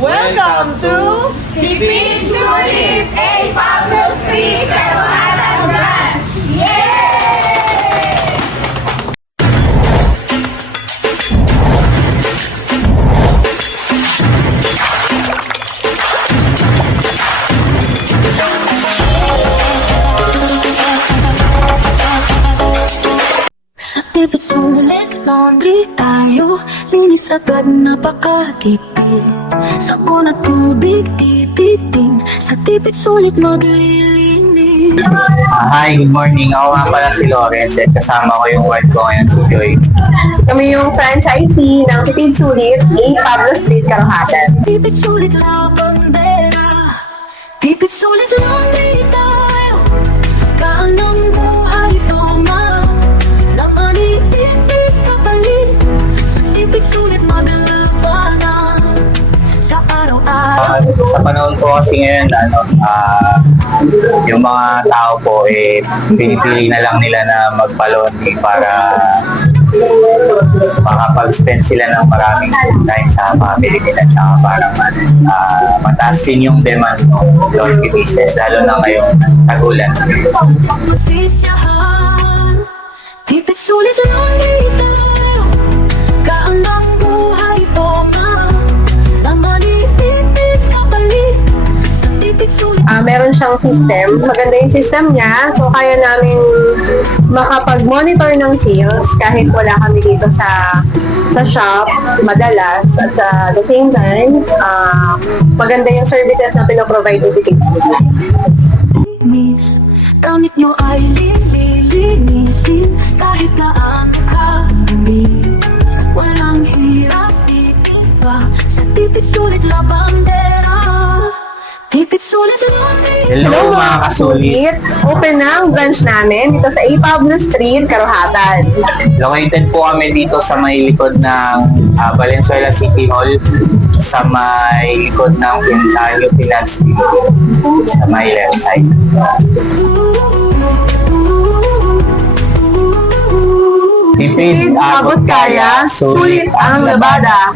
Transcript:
Welcome to Tipid Sulit A. Pablo Street, Caloocan Branch! Yay! Sa tipid sulit, laundry tayo. Linis agad, napakatipid. Sabon at tubig, tipitin. Sa tipid sulit, maglilinis. Hi, good morning. Ako nga pala si Lawrence at kasama ko yung wife ko ngayon si Joy. Kami yung franchisee ng Tipid Sulit, A. Pablo Street, Caloocan. Tipid sulit, la bandera. Tipid sulit, laundry tayo. Kaan ng buhay, toma. Laman itipid, kapalit. Sa tipid sulit, maglabanan. Sa araw-araw. Sa panahon po kasi ngayon, yung mga tao po, pinipili na lang nila na magpa-laundry para makapag-spend sila ng maraming time sa family nila. Tsaka parang mataas din yung demand ng laundry business, lalo na ngayong tagulan. Masisiyahan. Tipid sulit, laundry tayo. Kaan ng buhay, toma. Laman itipid, kapalit. Sa tipid sulit. Meron siyang system. Maganda yung system niya. So, kaya namin makapag-monitor ng sales kahit wala kami dito sa shop madalas. At sa the same time, maganda yung services na pinoprovide ni Tipid Sulit. Miss, gamit nyo ay lilinisin kahit na ang kami. Walang hirap, iiba. Sa tipid sulit, la bandera. Tipid sulit, laundry. Hello mga kasulit! Open na ang branch namin dito sa A. Pablo Street, Caloocan. Located po kami dito sa may likod ng Valenzuela City Hall, sa may likod ng Quintario Finance Bureau, sa may left side. Tipid, abot kaya, sulit ang labada.